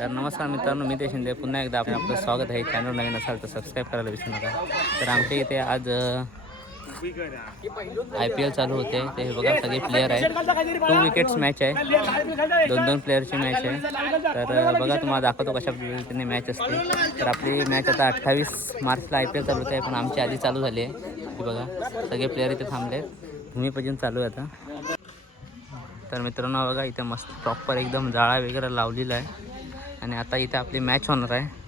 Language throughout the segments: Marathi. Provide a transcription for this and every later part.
तर नमस्कार मित्रांनो, मी ते शिंदे पुन्हा एकदा आपण आपलं स्वागत आहे. चॅनल नवीन असाल तर सबस्क्राईब करायला विसरू नका. तर आमच्या इथे आज IPL चालू होते. ते हे बघा सगळे प्लेयर आहेत. 2 विकेट्स मॅच आहे, 2-2 प्लेअरची मॅच आहे. तर बघा तुम्हाला दाखवतो कशा पद्धतीने मॅच असते. तर आपली मॅच आता 28 मार्चला IPL चालू होते, पण आमची आधी चालू झाली आहे. हे बघा सगळे प्लेयर इथे थांबले, भूमिपूजन चालू आहे आता. तर मित्रांनो बघा इथे मस्त प्रॉपर एकदम जाळा वगैरे लावलेला आहे आणि आता इथे आपली मॅच होणार आहे.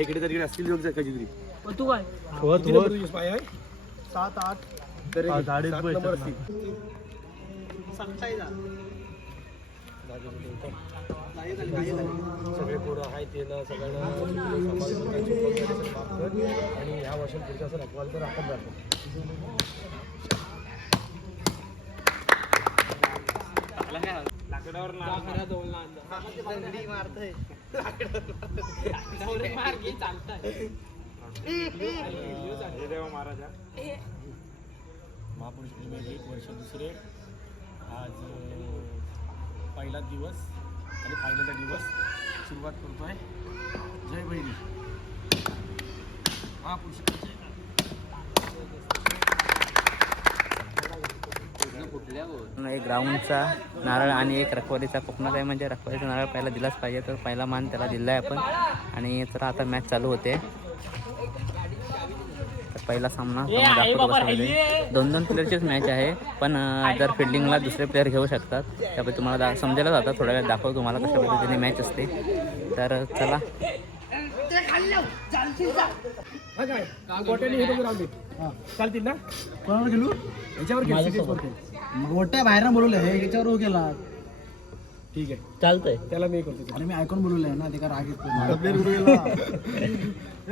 इकडे तरी असतील लोक कधीतरी तू काय 7-8 सगळे पोरं आहे ते ना सगळ्यांना आणि ह्या वर्षात पुढच्या असं रखवाल तर आपण जातो. लाकडावर महाराजा महापुरुष 1 वर्ष दुसरे आज पहिला दिवस आणि फायनलचा दिवस सुरुवात करतोय. जय बहिणी महापुरुष. एक ग्राउंडचा नारळ आणि एक रखवालीचा कोकणात आहे, म्हणजे रखवालीचा नारळ पहिला दिलाच पाहिजे. तर पहिला मान त्याला दिला आहे आपण. आणि तर आता मॅच चालू होते. तर पहिला सामना 2-2 प्लेअरचीच मॅच आहे, पण जर फिल्डिंगला दुसरे प्लेअर घेऊ शकतात. त्यामुळे तुम्हाला समजायला जातं. थोड्या वेळ दाखवतो तुम्हाला कशा पद्धतीने मॅच असते. तर चला चालतील ना. कोणावर गेलो याच्यावर मोठ्या बाहेर बोलवलं हे याच्यावर गेला. ठीक आहे चालतंय. त्याला मी करतो. आणि मी ऐकून बोलवलंय ना, ते का राग येतो.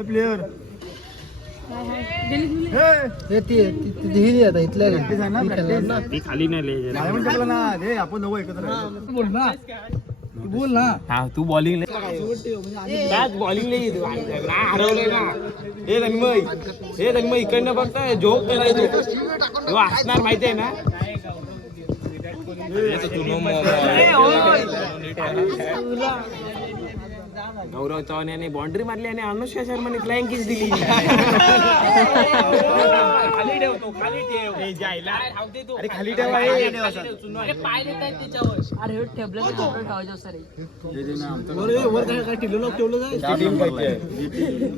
प्लेअर खाली नाही आपण नवं एकत्र बोल ना, तू बोल ना. हा तू बॉलिंग बॉलिंग हरवलंय ना. हे रंगमय इकडनं बघताय झोप केला असणार माहिती आहे ना. गौरव चव्हाण याने बाउंड्री मारली आणि अनुष्का शर्माने फ्लाइंग किस दिली. खाली ठेवतो, खाली ठेव. अरे खाली ठेव. पाय देत आहेत त्याच्यावर. अरे ठेवलं ठेवायचं सर.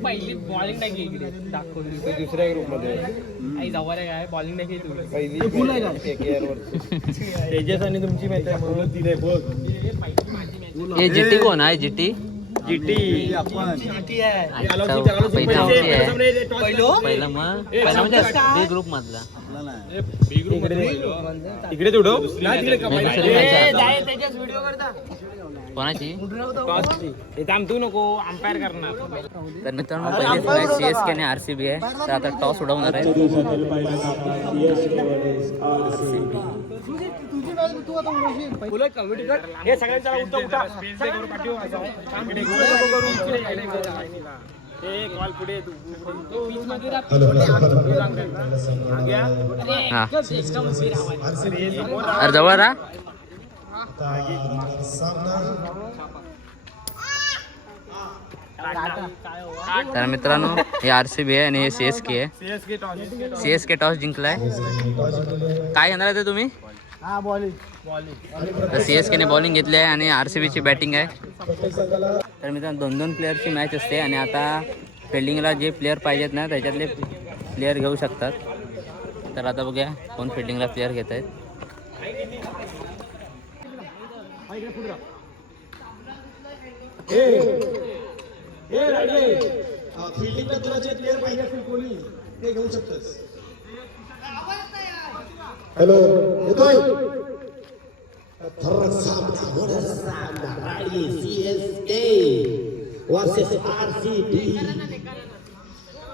पहिली बॉलिंग नाही इकडे दाखवली दुसऱ्या ग्रुप मध्ये जवळ काय बॉलिंग नाही केली. तेजस आणि तुमची मॅच आहे म्हणून दिले बघ. हे जीटी कोण आहे? जीटी पहिला म्हणजे बी ग्रुप मधला इकडे उडव कोणाची थांबतू नको अंपायर करणार. तर मित्रांनो पहिलीच मॅच CSK आणि RCB आहे. तर आता टॉस उडवणार आहे. हे सगळ्यांचा पुढे जवळ राहा. तर मित्रांनो हे RCB आहे आणि हे CSK आहे. CSK टॉस जिंकलाय. काय घेणार आहे तुम्ही? तर CSK ने बॉलिंग घेतली आहे आणि RCB ची बॅटिंग आहे. तर मित्रांनो 2-2 प्लेअरची मॅच असते आणि आता फिल्डिंगला जे प्लेअर पाहिजेत ना त्याच्यातले प्लेअर घेऊ शकतात. तर आता बघूया कोण फिल्डिंगला प्लेअर घेत आहेत. फिल्डिंगला तुला जे प्लेअर पाहिजे असेल कोणी ते घेऊ शकतोस. हॅलो येतोय. CSK versus RCB.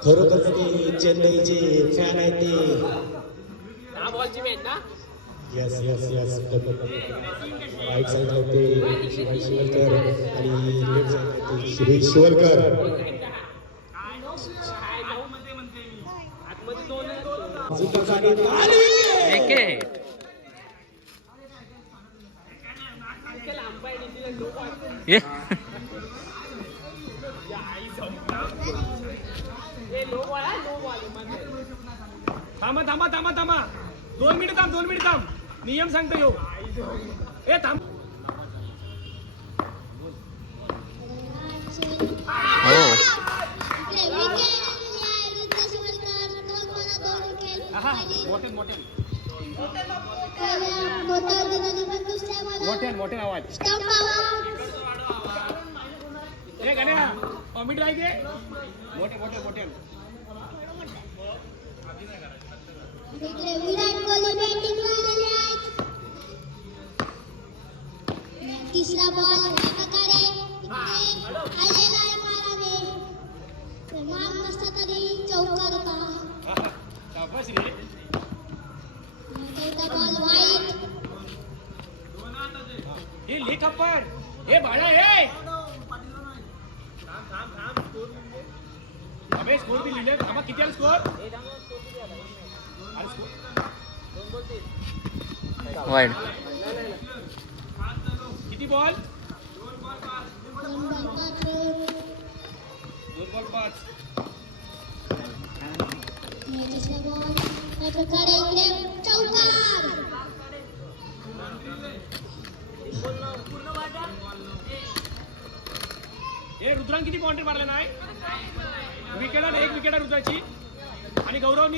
खरोखर चेन्नईचे फॅन आहेत ते येस राईट साईडला होते शिवाय शिवलकर आणि लेफ्ट साईडला होते सुरेश शिवलकर. ये थांबा थांबा थांबा थांबा 2 मिनिट थांब 2 मिनिट थांब नियम सांगतो यो ए थांब हो मोठे मोठे मोठे मोठे आवाज ए गण्या कॉमेडी राहते मोठे मोठे मोठे विराट कोहली बॅटिंगला आलेले आहेत. तिसरा बॉल या प्रकारे आलेला आहे माराने मार नसता तरी चौकार होता. शाबास रे चौथा बॉल वाईट. हे लेख आपण हे बाळा हे अबे स्कोर बी लिहिले थांबा किती आला स्कोर वाईड किती बॉल 2 बॉल 5. 2 बॉल 5 तिसरा बॉल या प्रकारे इकडे चौकार. हे रुद्रांग किती बाउंड्री मारले नाही विकेट एक विकेट रुद्राची आणि गौरवनी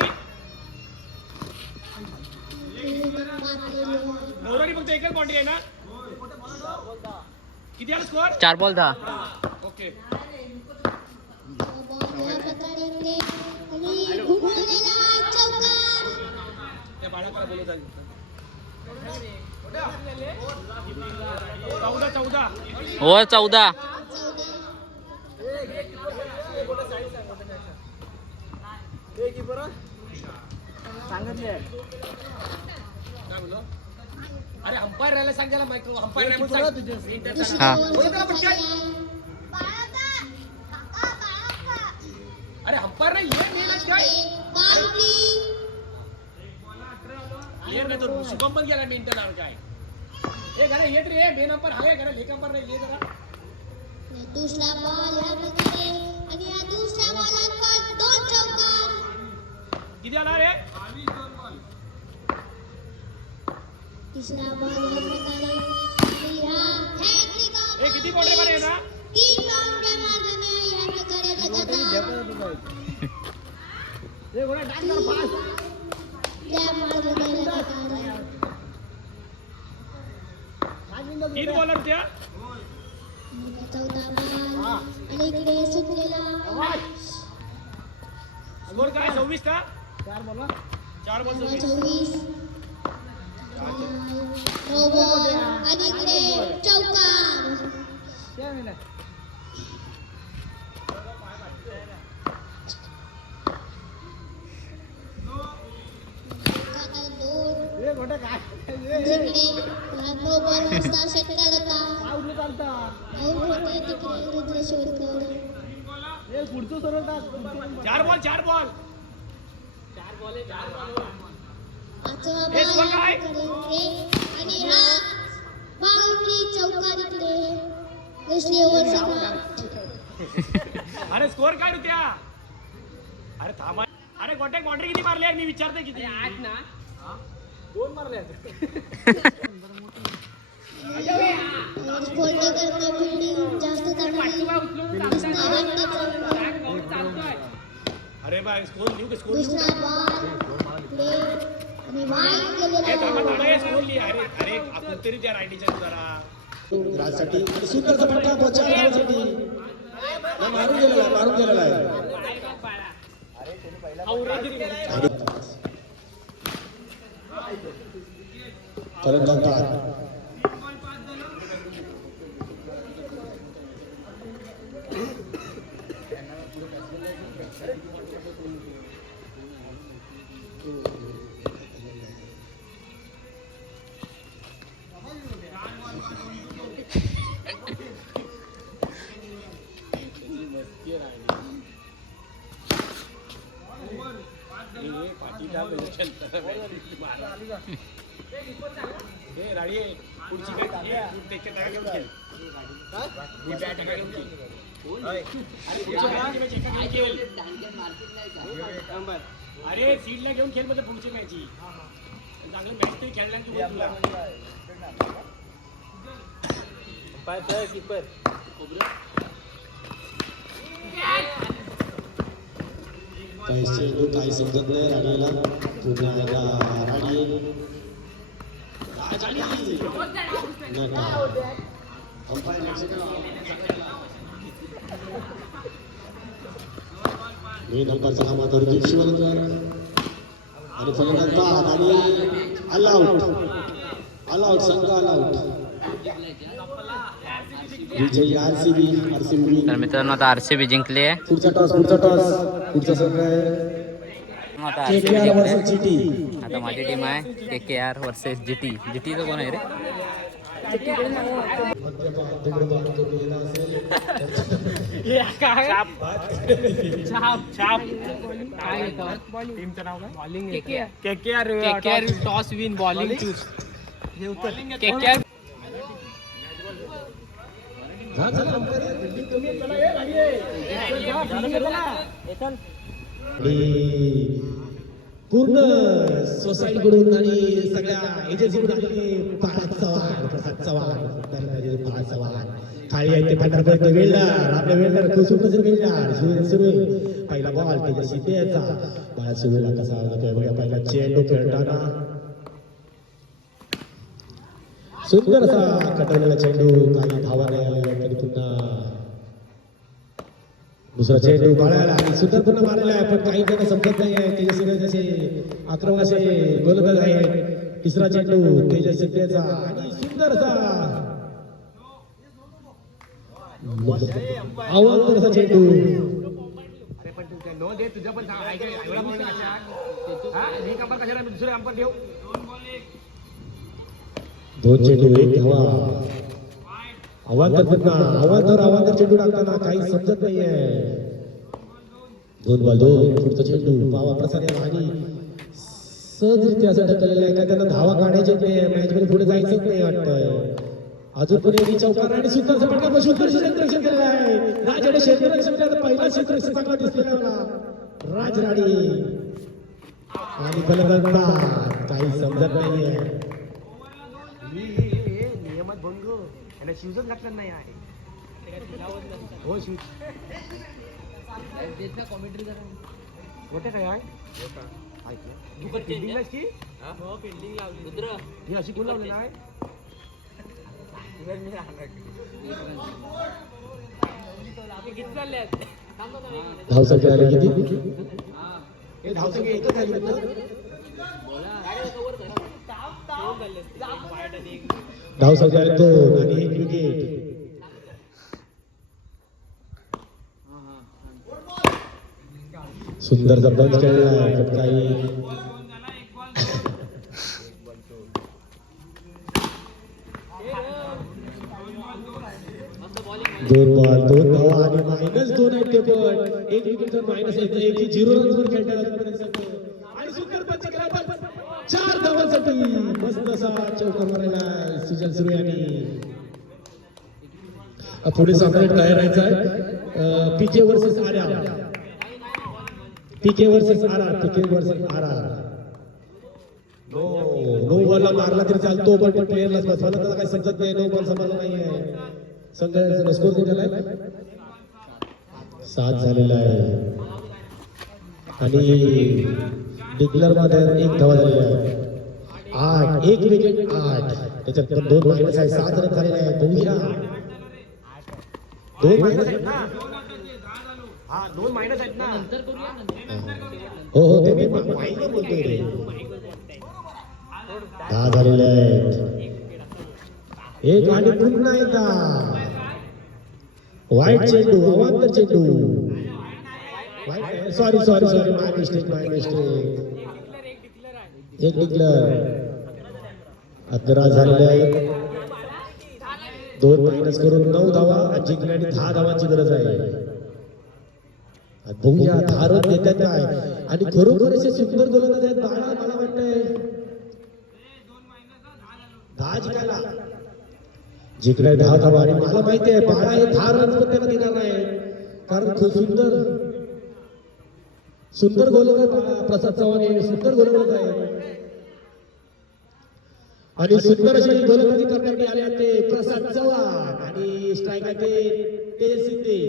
गौरवनी फक्त एकच बाउंड्री आहे ना किती आला स्कोर 4 बॉल 10. ओके बॉल या प्रकारे इकडे आणि घुमवलेला चौकार. त्या बाळाकडे बोलत आहे 14 हो 14. अरे अंपायर राहायला सांग त्याला माहिती अंपायर हा अरे अंपायर नाही ये नाही तो शुभम पण गेला मेंटल आर काय हे घरा येत रे मेन अंपायर आहे घरा लेख अंपायर नाही ये जरा दुसरा बॉल या प्रकारे आणि या दुसऱ्या बॉलांवर 2 चौकार. किती आला रे तिसरा बॉल या प्रकारे आणि या हॅट्रिक ऑफ हे किती बॉल मारे ना 3 बाउंड्या मारल्याने या प्रकारे लगातार हे गोळा डांगर पास त्या मारल्याने लगातार 3 बॉलर त्या चौथा बॉल आणि इकडे सुटलेला स्कोर काय 26 का 4 बॉल 26 24. नो बॉल आणि इकडे चौकार. नो बॉल असता षटकार होता. आऊट होते तिकडे रुद्र शिवलकर. 4 बॉल पाचवा हे स्कोर बॉल काय? आणि हा बाउंड्री चौकार इकडे दुसरी ओव्हर समाप्त. अरे स्कोर काय होत्या अरे थांबा अरे गोटे बाउंड्री किती मारले मी विचारते किती 8 ना 2 मारले फोल्डर बिल्डिंग जास्त अरे बाय स्कोर लिहू स्कोर दुसरा बॉल प्ले आणि वाईड गेलेला स्कोर लिहा अरे अरे आपण तरी त्या रायटीच्या जरा राजसाठी सुंदरचा फटका पोहोचवण्यासाठी मारून गेलेला आहे फलंदाज अरे सीडला घेऊन खेळ मध्ये पुढची मॅची चांगलं मॅच तरी खेळला तू तुला कीपर काही समजत नाही राणीला पुन्हा राणी मी नंबरचा कामात ऋतिक शिवलकर आणि फलंदाज आणि ऑलआउट संघ ऑलआउट विजयी आरसीबी तर मित्रांनो आता आरसीबी जिंकली आहे. पुढचा टॉस पुढचा संघ आहे आता आरसीबी जिंकली आहे. GT. आता माझी टीम आहे KKR वर्सेस GT. GT कोण आहे रे? टीमचं नाव काय bowling KKR toss win bowling choose KKR पूर्ण सोसायटी कडून आणि सगळ्या एजन्सीकडून आलेले प्रसाद चव्हाण खाली आहे ते पंढरपर्यंत वेळदार आपल्या वेळदार कुसुम वेळदार सुरू पहिला बॉल त्याच्याशी द्यायचा बाळा सुरूला कसा होता बघा पहिला चेंडू खेळताना सुंदर असा कटवलेला चेंडू काही धावा नाही आलेला तरी पुन्हा दुसरा चेंडू बाळाला आणि सुंदर पुन्हा मारायला आहे पण काही जण संपत नाही आहे त्याचे सगळे जसे आक्रमक असे गोलंदाज आहेत. तिसरा चेंडू तेजस सिद्धेचा आणि सुंदर असा आव्हान असा चेंडू अरे पण तू नो दे तुझं पण एवढा बॉल एक अंपर कशाला मी दुसरे अंपर देऊ दोन चेंडू एक धावा आव्हान चेंडू टाकताना काही समजत नाहीये. दोन बॉल दोन पुढचा चेंडू पावा प्रसाद आणि सहजरित्या असं ढकललेलं आहे का त्यांना धावा काढायचे नाही मॅच मध्ये पुढे जायचंच नाही वाटतंय. अजून पण एक चौकार आणि सुंदर झटका सुंदर क्षेत्ररक्षण केलेलं आहे. राजाने क्षेत्ररक्षण केलं पहिला क्षेत्ररक्षण चांगला दिसलेला राज राणी आणि फलंदाज काही समजत नाहीये. नियमात भंग याला शूजच घातलं नाही आहे हो शूज मोठे काय फिल्डिंग की ही अशी कोण लावली नाही धावसंख्या आली किती धावसंख्या एकच आली धावसंख्या आली 2 आणि 1 विकेट. सुंदरचा पंच खेळला आहे पण काही दोन बॉल दोन धावा आणि -2 आहेत ते पण एक विकेट जर मायनस येतं एक 0 रन वर खेळतात आणि सुंदर पंच केला पण 4 धावांसाठी मस्त असा चौकार मारायला सुजल सुरू आणि पुढे सामना तयार राहायचा आहे. पीके वर्सेस आरआर नो बॉलला मारला तरी चालतो पण प्लेअरला बसवायला त्याला काही समजत नाही. नो बॉल समजला नाहीये. संघाचा स्कोर किती झालाय 7 झालेला आहे आणि डिक्लेअर मध्ये 1 धावा झालेला आहे. 8 1 विकेट 8 त्याच्यात पण 2 मायनस आहे 7 रन झालेले आहे. बघूया 2 मायनस आहेत ना हा 2 मायनस आहेत ना हो ते मी माहिती बोलतोय रे 10 झालेले आहेत. एक आणि पुन्हा एकदा वाईट चेंडू अवांतर चेंडू सॉरी माय मिस्टेक एक डिक्लेअर 11 झालेले आहेत. 2 मायनस करून 9 धावा जिंकण्यासाठी 10 धावांची गरज आहे. बघूया 10 रन देतात काय आणि खरोखर असे सुंदर गोलंदाज आहेत बाळा. मला वाटतंय 10 जिंकायला जिंकलाय 10 धावा. आणि मला माहिती आहे बाळा हे 10 रन पण त्याला देणार नाही, कारण खूप सुंदर गोलंदाज प्रसाद चव्हाण हे सुंदर गोलंदाज आहे. आणि सुंदर अशी गोलंदाजी करण्यासाठी आले ते प्रसाद चव्हाण. आणि स्ट्राईक आहे ते शिंदे.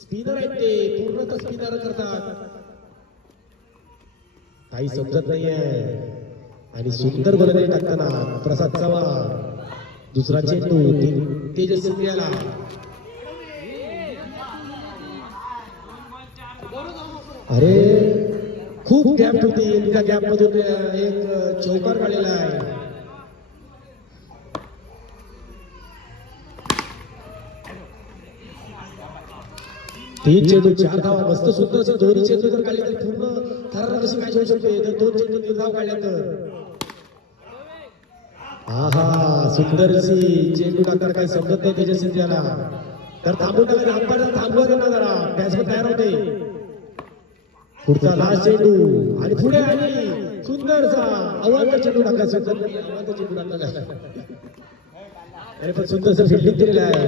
स्पिनर आहेत ते पूर्णतः स्पिनर करतात, काही समजत नाहीये. आणि सुंदर गोलंदाजी टाकताना प्रसाद चव्हाण. दुसरा चेंडू तेजस्वी याला. अरे खूप गॅप होती, त्या गॅप मधून एक चौकार काढलेला आहे. तीन चेंडू 4 धावा. मस्त सुंदर असे दोन्ही चेंडू जर काढले तर पूर्ण थरार कशी मॅच होऊ शकते. जर 2 चेंडू 3 धाव काढल्या तर आहा सुंदर अशी चेंडू टाकणार, काही समजत नाही तेजस्वी त्याला. तर थांबून टाकायचं, अंपायर थांबवा देणार जरा, बॅट्समन तयार होते. पुढचा लास्ट चेंडू आणि पुढे आणि सुंदरसा अवांतर चेंडू टाकायचा. अवांतर चेंडू टाकला अरे पण सुंदरसं फिल्डिंग केलेलं आहे.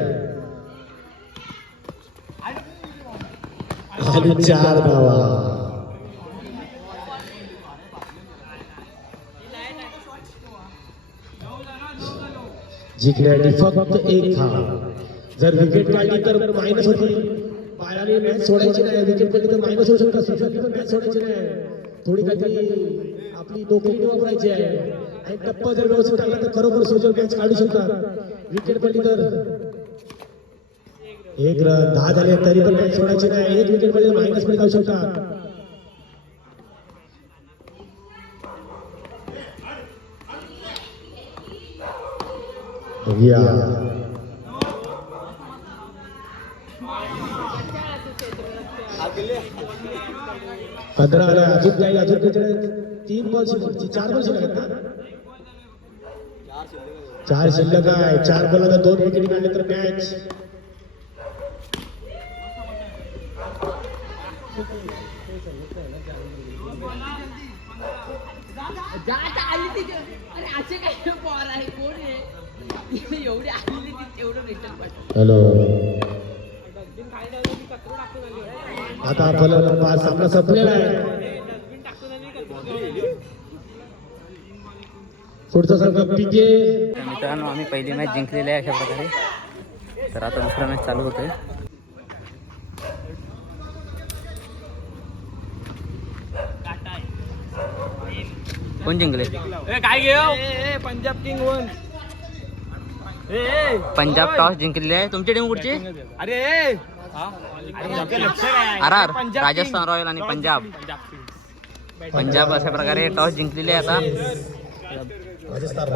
आणि 4 धावा. जिंकण्यासाठी फक्त 1 धाव. जर विकेट काढली तर मायनस होती. पायाने मॅच सोडायची नाही. विकेट पडली तर मायनस होऊ शकतात. सुशांतने पण मॅच सोडायची नाही. थोडी काहीतरी आपली नोकरी वापरायची आहे. आणि टप्पा जर व्यवस्थित टाकला तर खरोखर सुजल मॅच काढू शकतात. विकेट पडली तर 1 रन 10 झाले तरी पण मॅच सोडायची नाही. 1 विकेट पडली तर मायनस मध्ये जाऊ शकतात. या 15 आला. अजून काही अजून 3 बॉल शिल्लक, 4 बॉल शिल्लक आहेत ना. 4 शिल्लक आहे. 4 बॉलला 2 विकेट काढले तर मॅच. हॅलो आता आपला सामना संपलेला आहे. पुढचा सामना पीके. मित्रांनो आम्ही पहिली मॅच जिंकलेली आहे अशा प्रकारे. तर आता दुसरा मॅच चालू होतोय. कोण जिंकले? काय घेऊ पंजाब किंग 1. पंजाब टॉस जिंकलेली आहे. तुमची टीम कुठची? अरे आर राजस्थान रॉयल आणि पंजाब. पंजाब अशा प्रकारे टॉस जिंकलेली आहे आता. राजस्थान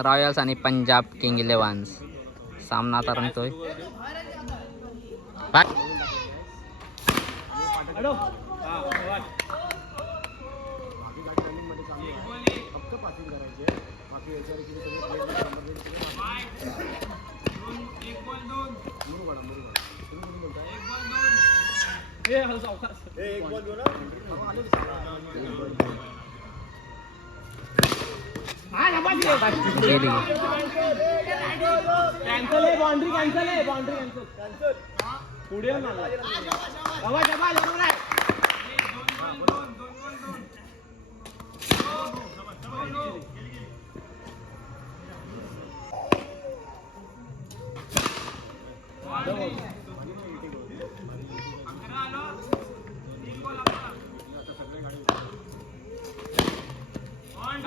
रॉयल्स आणि पंजाब किंग 11 सामना आता रंगतोय. गेली. कॅन्सल आहे. बाउंड्री कॅन्सल आहे. Boundary cancel. पुढे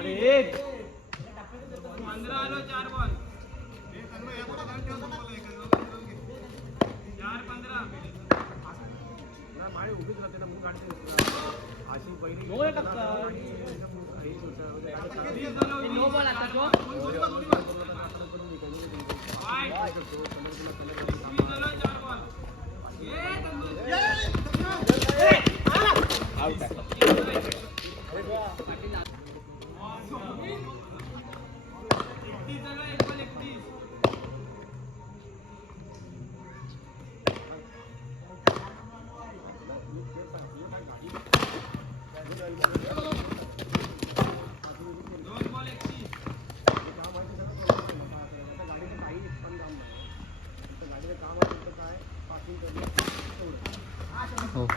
अरे 15 आलो 4 बॉल. 4-15 उभीच राहते ना. म्हणून काढते अशी पहिली नो टाकतात. नो बॉल आता तो हो.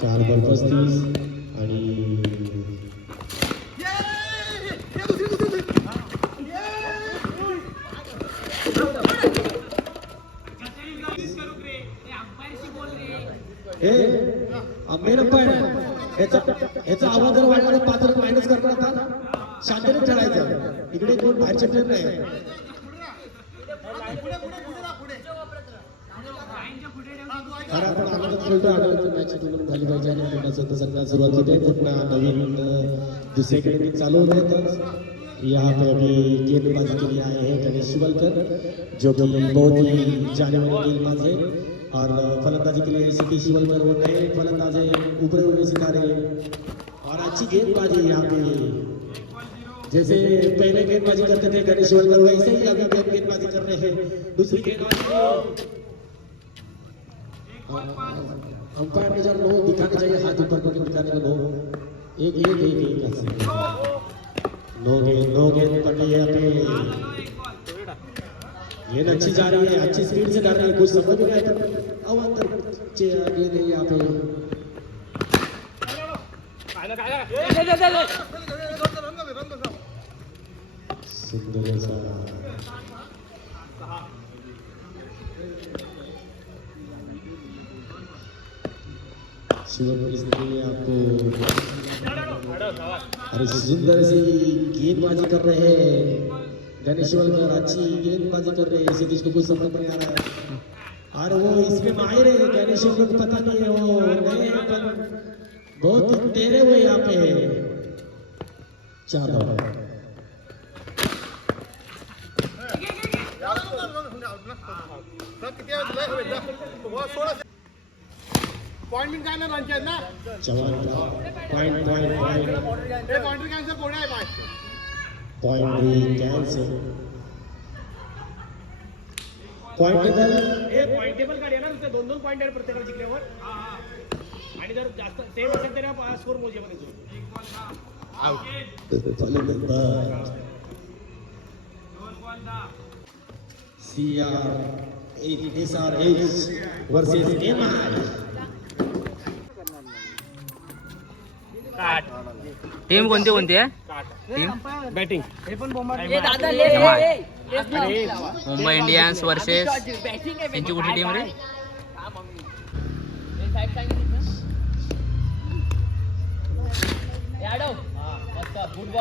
चार बॉल 35 आणि मेन पण याचा आवाज जर वाढला तर 5 रन मायनस करणार आता शांततेत खेळायचं इकडे कोण बाहेरचे प्लेयर नाही खरं आपण आनंदात बोलतो आनंदात मॅच झाली पाहिजे आणि पुन्हा संघात सुरुवात होते पुन्हा नवीन दुसरे खेळ चालू होते यहाँ पे अभी गेंदबाजी के लिए आए हैं गणेश शिवलकर जो कि बहुत ही जाने वाले गेंदबाज है और फलंदाजी के लिए सिटी शिवलकर वो नए फलंदाज है उभरे हुए सितारे और अच्छी गेंदबाजी यहाँ पे जैसे पहले गेंदबाजी करते थे गणेश शिवलकर वैसे ही अभी गेंदबाजी कर रहे हैं दूसरी गेंदबाजी अंपायर ने जब नो दिखाना चाहिए हाथ ऊपर करके दिखाने का नो एक नो गेंद पड़ रही है पे गेंद अच्छी जा रही है अच्छी स्पीड से कर रही है कुछ समझ में नहीं आता अवंतर गेंद है यहाँ पे सुंदर सा शिवम इसलिए आपको अरे सुंदर सी गेंदबाजी कर रहे हैं गणेश शिवलकर अच्छी गेंदबाजी कर रहे हैं इसे किसको कुछ समझ नहीं आ रहा है और वो इसमें माहिर है गणेश शिवलकर पता नहीं है वो नए पर बहुत तेरे हुए यहाँ पे है चार पॉइंट काय ना रनचे आहेत ना पॉइंट हे पॉइंटर कॅन्सल कोण आहे पॉइंट कैंसिल पॉइंट टेबल हे पॉइंट टेबल काढूया ना नुसते 2-2 पॉइंट आहे प्रत्येकाला जिंकल्यावर आणि जर जास्त सेम असेल तर स्कोर मोजेमध्ये SRH versus MI टीम कोणती कोणती आहे team batting Mumbai Indians versus त्यांची कुठली टीम रे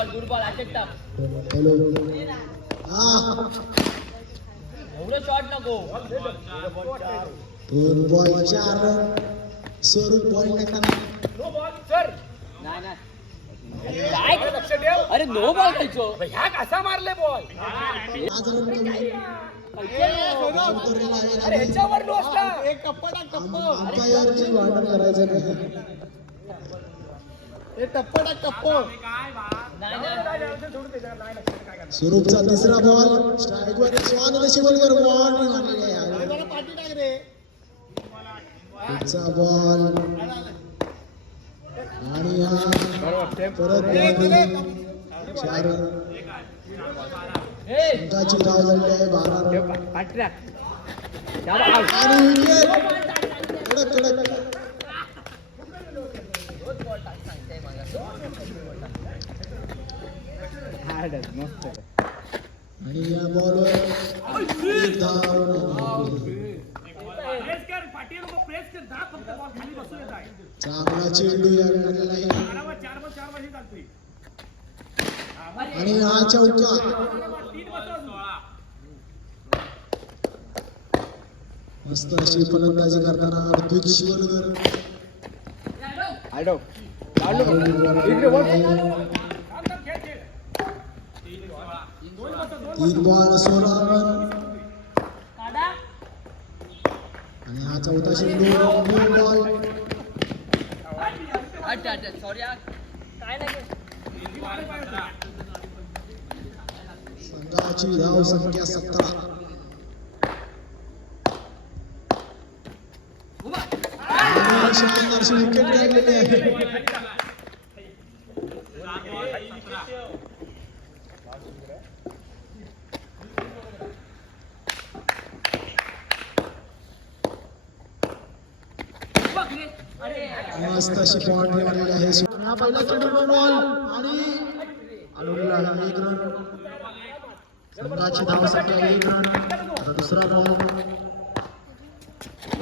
गुड बॉल अटॅक हेलो एवढं शॉट नको 2 बॉल 4 स्वरूप बॉल नो बॉल सर नाही अरे नो बॉल खेळतो ह्या कसा मारले बॉल 5 रन कमी अरे ह्याच्यावर नो असला एक टप्पा अंपायरची भांडण करायचं नाही हे टप्पा स्वरूपचा तिसरा बॉल स्ट्राईक वर स्वानंद शिवलकर बॉल मारलेला आहे पाठी टाक रे पुढचा बॉल आणि परत चार संघाची धाव झाली आहे 12 रन आणि विकेट कडक आणि या बॉलवर एक धाव चांगला चेंडू या लागलेला आहे आणि हा चौका मस्त अशी फलंदाजी करताना अद्भुत शिवलकर 3 बॉल 16 रन आणि हा चौथा चेंडू 2 बॉल संघाची धाव संख्या 17. शानदार विकेट काढलेली आहे. मस्त अशी बाउंड्री मारलेली आहे. हा पहिला चेंडू बॉल आणि आलेला आहे 1 रन. संघाची धाव संख्या 1 रन. आता दुसरा बॉल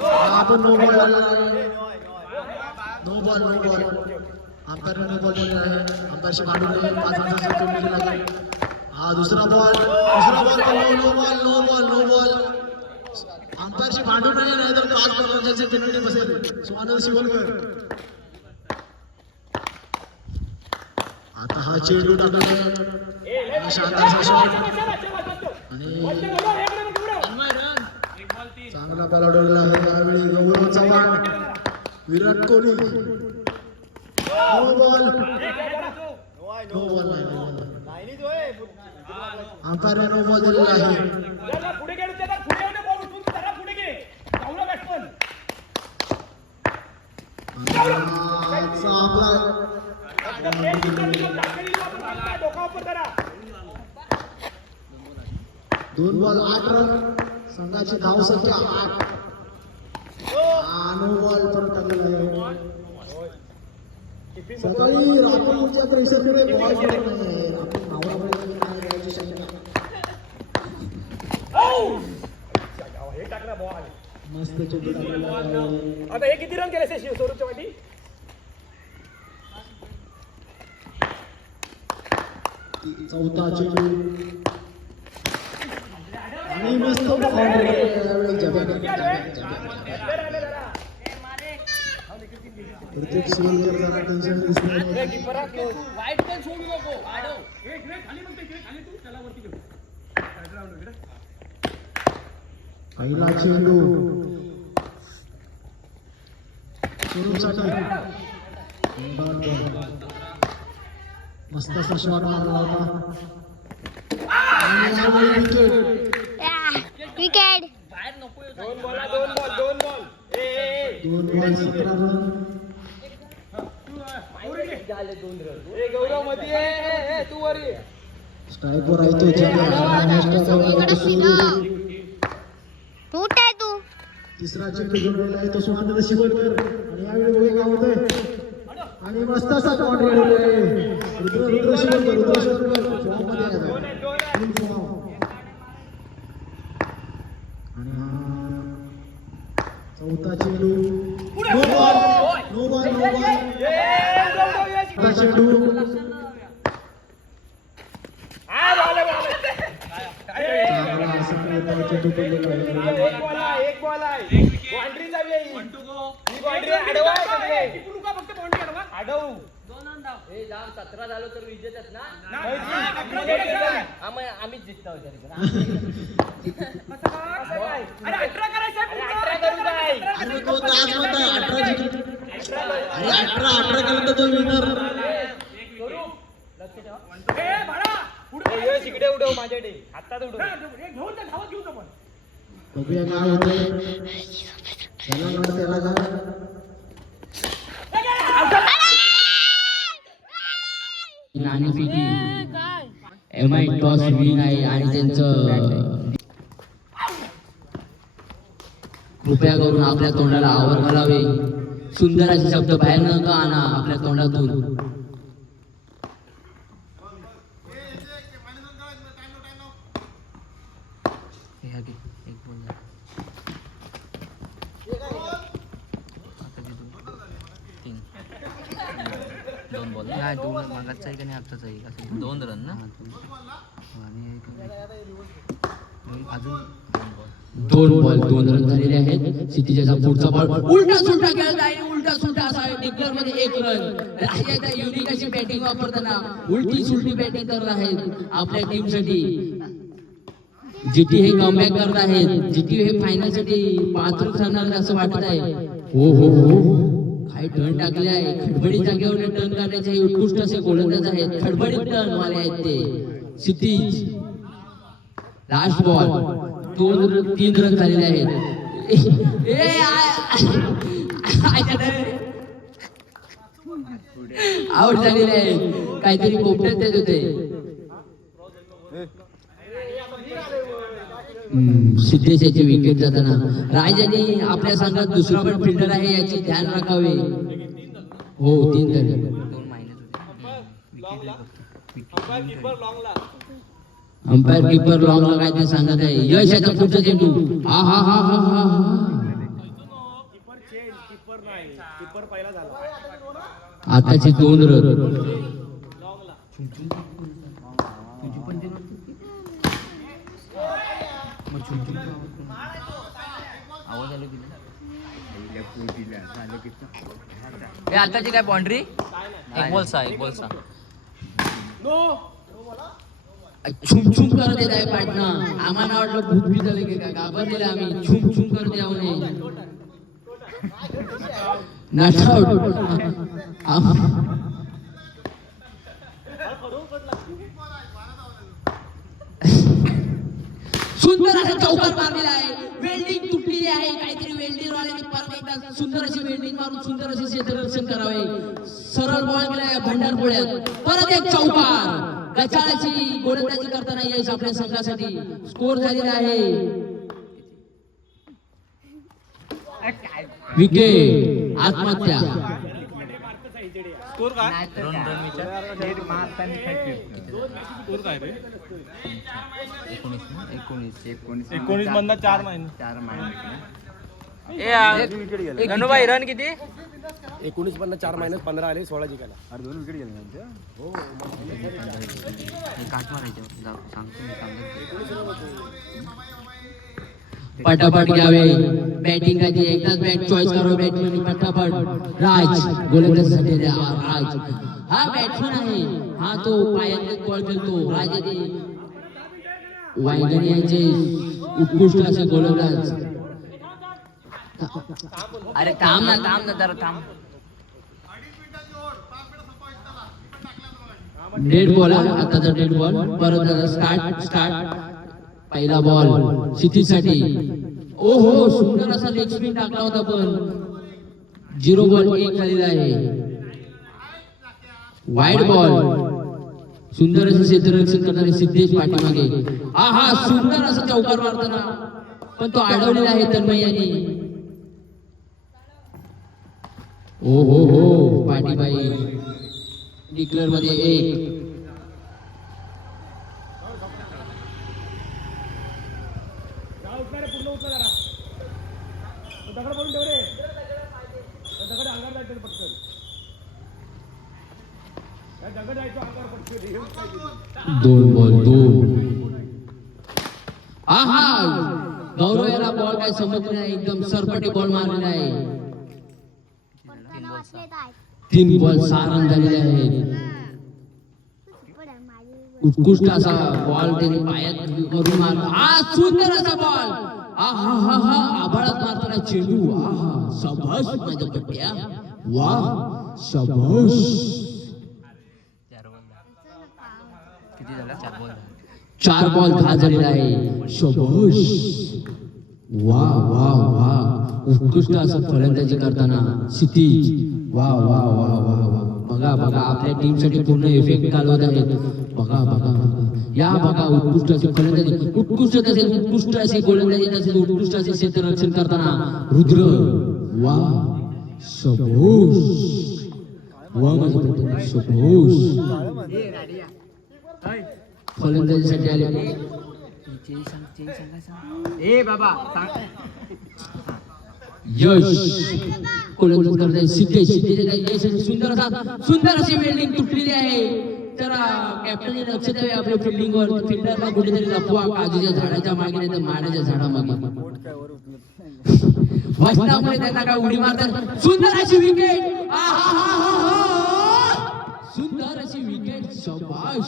हा पण no ball umpire no ball दिलेला आहे. अंपायरशी भांडून 5 रनचा चेंडू दिला लागेल. हा दुसरा बॉल नो बॉल अंपायरशी भांडून नाही तर 5 रनचे पेनल्टी बसेल. स्वानंद शिवलकर आता हा चेंडू टाकला शानदार शॉट आणि चांगला बॉल उडवलेला आहे. यावेळी Gaurav Chavan Virat Kohli no ball umpire no ball दिलेला आहे. दोन बॉल 8 रन. संघाची धाव संख्या 8. नो बॉल पण टाकलेला आहे. सकाळी रात्रीच्या प्रेशरमुळे बॉल पडत नाही. आपण नावामध्ये काय करायची शक्यता मस्त चेंडू टाकलेला आहे. आता हे किती रन केले स्वरूपच्या वाटी? चौथा चेंडू आणि मस्त बाउंड्री प्रत्येक शिवलकर जरा टेन्शन दिसतंय. पहिला चेंडू स्वरूपसाठी मस्त असा शॉट मारला होता आणि यावेळी विकेट. 2 ball 17 run. गौरव मध्ये तू वर ये. स्ट्राईकवर आहे तो तू तिसरा चेंडू जोडलेला आहे तो सुहानंद शिवलकर आणि यावेळी बघूया काय होतंय आणि मस्त असा बाउंड्री आहे. रुद्र शिवलकर फॉर्ममध्ये आहे फुल फॉर्म आणि हा चौथा चेंडू नो बॉल चेंडू चेंडू पडलेला आहे. एक बॉल आहे. बाउंड्री जावी आहे. ही बाउंड्री अडवा आहे. फक्त बाउंड्री अडवू. 17 झालो तर विजेतेच ना. आम्हीच जिंकतो. अरे 18 करायचं. 18 करू काय? अरे तो आज म्हणताय 18 अरे 18 केलं तर तो विनर. लक्ष ठेवा. ए भाडा पुढे तिकडे उडव माझ्याकडे. हातात उडव. घेऊन जा धावत घेऊन जा पण. बघूया काय होतंय. त्याला नाणेफेकी MI टॉस विन आहे आणि त्यांचं कृपया करून आपल्या तोंडाला आवर घालावे. सुंदर असे शब्द बाहेर न का आणा आपल्या तोंडातून. दोन बॉल मागाचा आहे का नाही आत्ताचा आहे असं 2 रन ना आणि अजून 2 बॉल 2 बॉल 2 रन झालेले आहेत. सिटीचा पुढचा बॉल उलटा सुलटा खेळत आहे. उलटा सुलटा असा डिक्लेअर मध्ये 1 रन. राजाचा युनिक अशी बॅटिंग वापरताना उलटी सुलटी बॅटिंग करत आहेत आपल्या टीम साठी. जीटी हे कमबॅक करत आहेत. जीटी हे फायनल साठी पात्र ठरणार असं वाटत आहे. हो हो हो काही टर्न टाकले आहे. खडबडीत जागेवर टर्न करण्याचे उत्कृष्ट असे गोलंदाज आहेत. खडबडीत टर्न वाले आहेत ते. सिटीज लास्ट बॉल 3 रन झालेले आहेत. आउट झालेले आहे. काहीतरी पोपट्यात देत होते. सिद्धेशाची विकेट जाताना राजाने आपल्या संघात दुसरा पण फिल्डर आहे याचे ध्यान राखावे. हो 3 झाले. अंपायर किपर लॉंगला काय ते सांगत आहे. यश याचा पुढचा चेंडू. हा हा हा हा हा आताची 2 रन. आताची काय बाउंड्री? एक बॉल सा छुम छुम करत येत आहे पाटणा. आम्हाला वाटलं भूत बी झाले की काय घाबरलेलं आम्ही. छुम छुम करत यावं नाही. सुंदर असा चौकार मारलेला आहे. वेल्डिंग तुटलेली आहे. काहीतरी वेल्डिंग वाल्याने परत एकदा सुंदर अशी वेल्डिंग मारून सुंदर असे क्षेत्ररक्षण करावे. सरळ बॉल केलाय भंडारपोळ्यात. परत एक चौकार. गचाळाची गोलंदाजी करताना यश आपल्या संघासाठी. स्कोर झालेला आहे. विकेट. आत्महत्या. स्कोर काय? 19 मधनं 4 गणूबाई रन किती? 19 मधनं 4 मायनस 15 आले. 16 जिंकायला. अरे 2 विकेट गेले त्यांच्या. हो पटापट घ्यावे. बॅटिंग काय एकदाच बॅट चॉईस करावं. बॅटमॅन पटापट. राज गोलंदाजीसाठी द्या. राज हा बॅट्समन आहे. हा तो पायाने बॉल खेळतो. राज वायगणी यांचे उत्कृष्ट असे गोलंदाज. अरे थांब ना जरा थांब. Dead ball. आताचा डेड बॉल. परत स्टार्ट. पहिला बॉल सिटीसाठी. ओहो सुंदर असा लेग स्पिन टाकला होता पण 0 बॉल 1 झालेला आहे. Wide ball. सुंदर असं क्षेत्ररक्षण करणारे सिद्धेश पाठीमागे. हा सुंदर असा चौकार मारताना पण तो अडवलेला आहे तन्मय यांनी. ओ हो पाठीबाई डिक्लेअर मध्ये 1. दोन बॉल 2. हा गौरव याला बॉल काय समजले नाही. एकदम सरपटी बॉल मारलेला आहे. 3 बॉल 6 रन झालेले आहेत. उत्कृष्ट असा बॉल त्यांनी पायात करून मारला. हा सुंदर असा बॉल. आभाळात मारताना चेंडू. शाबास माझ्या पट्ट्या. वा शाबास. 4 बॉल 10 झालेला आहे. शाबास. वा वा वा उत्कृष्ट असं फलंदाजी करताना क्षितिज. वा वा वा वा वा. बघा आपल्या टीम साठी पूर्ण इफेक्ट घालवत आहेत. बघा या बघा उत्कृष्ट असे फलंदाजी. उत्कृष्ट असे गोलंदाजी तसेच उत्कृष्ट असे क्षेत्ररक्षण करताना रुद्र. वा शाबास. वा माझ्या पट्ट्या. शाबास. फलंदाजीसाठी आले. यश गोलंदाज करत आहे. सिद्धेश सुंदर अशी वेल्डिंग तुटलेली आहे. जरा कॅप्टनने लक्ष द्यावे आपल्या फिल्डिंगवर. फिल्डरला कुठेतरी लपवा काजूच्या झाडाच्या मागे नाही तर माडाच्या झाडामागे. वचनामुळे त्यांना काय उडी मारतात. सुंदर अशी विकेट, सुंदर अशी विकेट, शाबाश.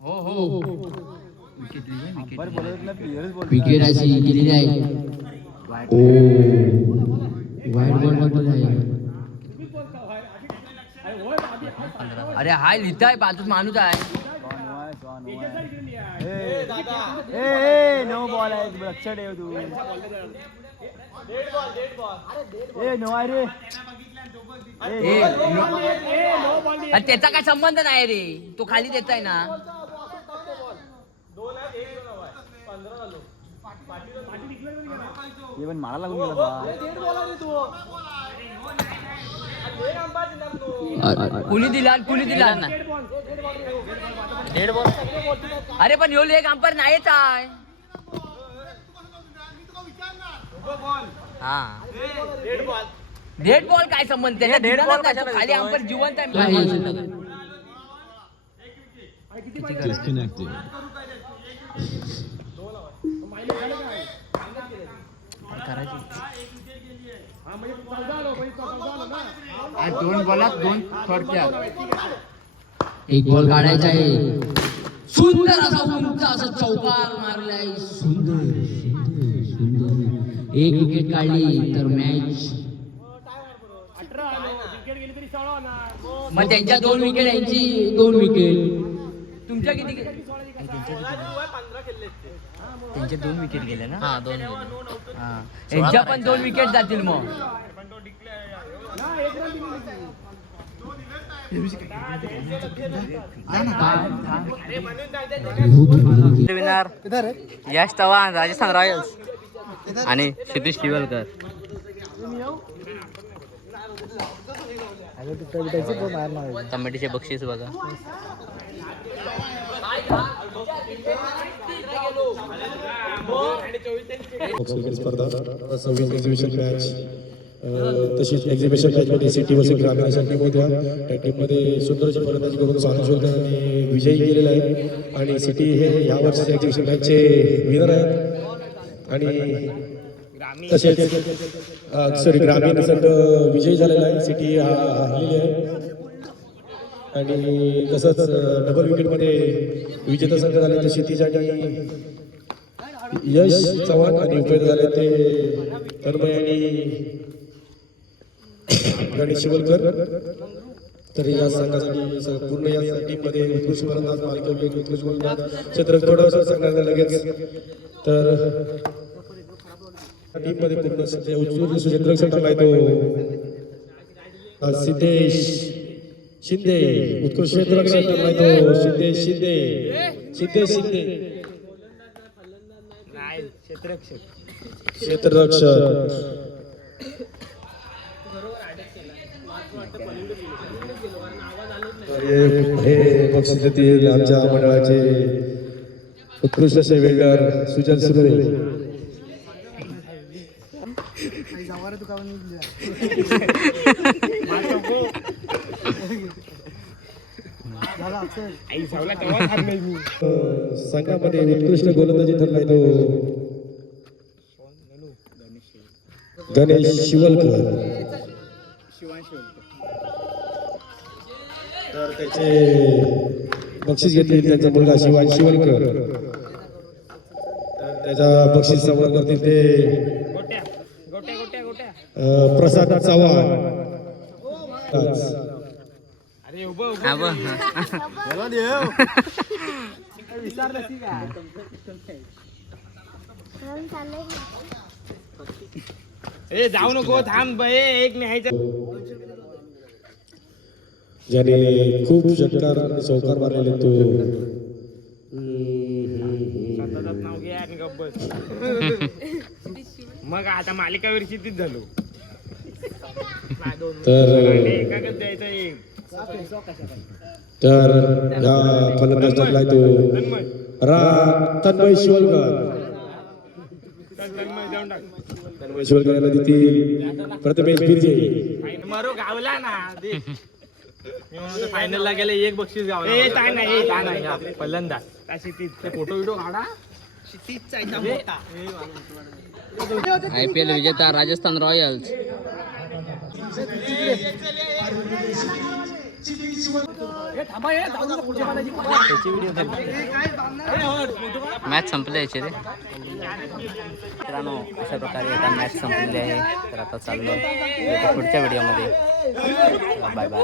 हो विकेट अशी गेलेली आहे. वाईट बॉल लागलेला आहे. अरे हाय लिहिताय बाजूत माणूस आहे. नो बॉल आहे लक्ष ठेव तू. नो आहे रे. अरे त्याचा काय संबंध नाही रे, तो खाली देताय ना. पण मला लागून गेला. कुणी दिला ना. अरे पण ह्यो लेग अंपायर नाहीच आहे. हा डेड बॉल काय संबंध त्याच्या. डेड बॉल खाली अंपायर जिवंत आहे. दोन बॉलात दोन थोडक्यात. एक बॉल काढायचा आहे. सुंदर असा उंच असा चौकार मारलाय. सुंदर सुंदर सुंदर. एक विकेट काढली तर मॅच. मग त्यांच्या 2 विकेट, यांची 2 विकेट. तुमच्या किती. त्यांचे 2 विकेट गेले ना. हा 2. यांच्या पण 2 विकेट जातील. मग विनर यश चव्हाण राजस्थान रॉयल्स आणि क्षितिज शिवलकर. कमिटीचे बक्षीस बघा. स्पर्धा 26 एक्झिबिशन मॅच. तशीच एक्झिबिशन मॅचमध्ये सिटी वर्सेस ग्रामीण अशा टीम होत्या. त्या टीममध्ये सुंदरशी फलंदाजी करून स्वानशोलकरांनी विजयी केलेला आहे. आणि सिटी हे या वर्षीच्या एक्झिबिशन मॅचचे विनर आहेत. आणि तसेच ग्रामीण संघ विजयी झालेला आहे. सिटी हरलेली आहे. आणि तसंच डबल विकेटमध्ये विजेता संघ झाले ते सिटीच्या आणि यश चव्हाण आणि उपयोग झाले ते तन्मय आणि गणेश शिवलकर. तर या संघासाठी पूर्ण या टीममध्ये उत्कृष्ट फलंदाज मालिका उत्कृष्ट फलंदाज क्षेत्र थोडंसं सांगणार लगेच. तर टीममध्ये पूर्ण उत्कृष्ट क्षेत्ररक्षक आहे तो सिद्धेश शिंदे. उत्कृष्ट क्षेत्ररक्षक आहे तो सिद्धेश शिंदे. क्षेत्ररक्षक. हे बक्षीस देतील आमच्या मंडळाचे उत्कृष्ट सेवेकर सुजल सुर्वे. संघामध्ये उत्कृष्ट गोलंदाजी ठरलाय तो गणेश शिवलकर. तर त्याचे बक्षीस घेतले त्यांचा मुलगा शिवान शिवलकर. तर त्याचा बक्षीस संग्रह करतील ते प्रसाद चव्हाण. जाऊ नको थांब एक न्यायचं. ज्याने खूप षटकार आणि चौकार मारलेले तो नाव घ्या आणि गप्प बस. मग आता मालिकावीर चितीच झालो. तर फलंदाज ठरलाय तो तन्मय शिवलकर. तन्मय देऊन टाक. परमेश्वर करायला देतील प्रथमेश बिरजे. मरो गावला ना फायनलला गेले एक बक्षीस गावला नाही पहिल्यांदा ते फोटो व्हिडिओ काढा. IPL विजेता राजस्थान रॉयल्स. मॅच संपली याची रे मित्रांनो. अशा प्रकारे आता मॅच संपलेली आहे. तर आता चाललो पुढच्या व्हिडिओमध्ये. Bye bye.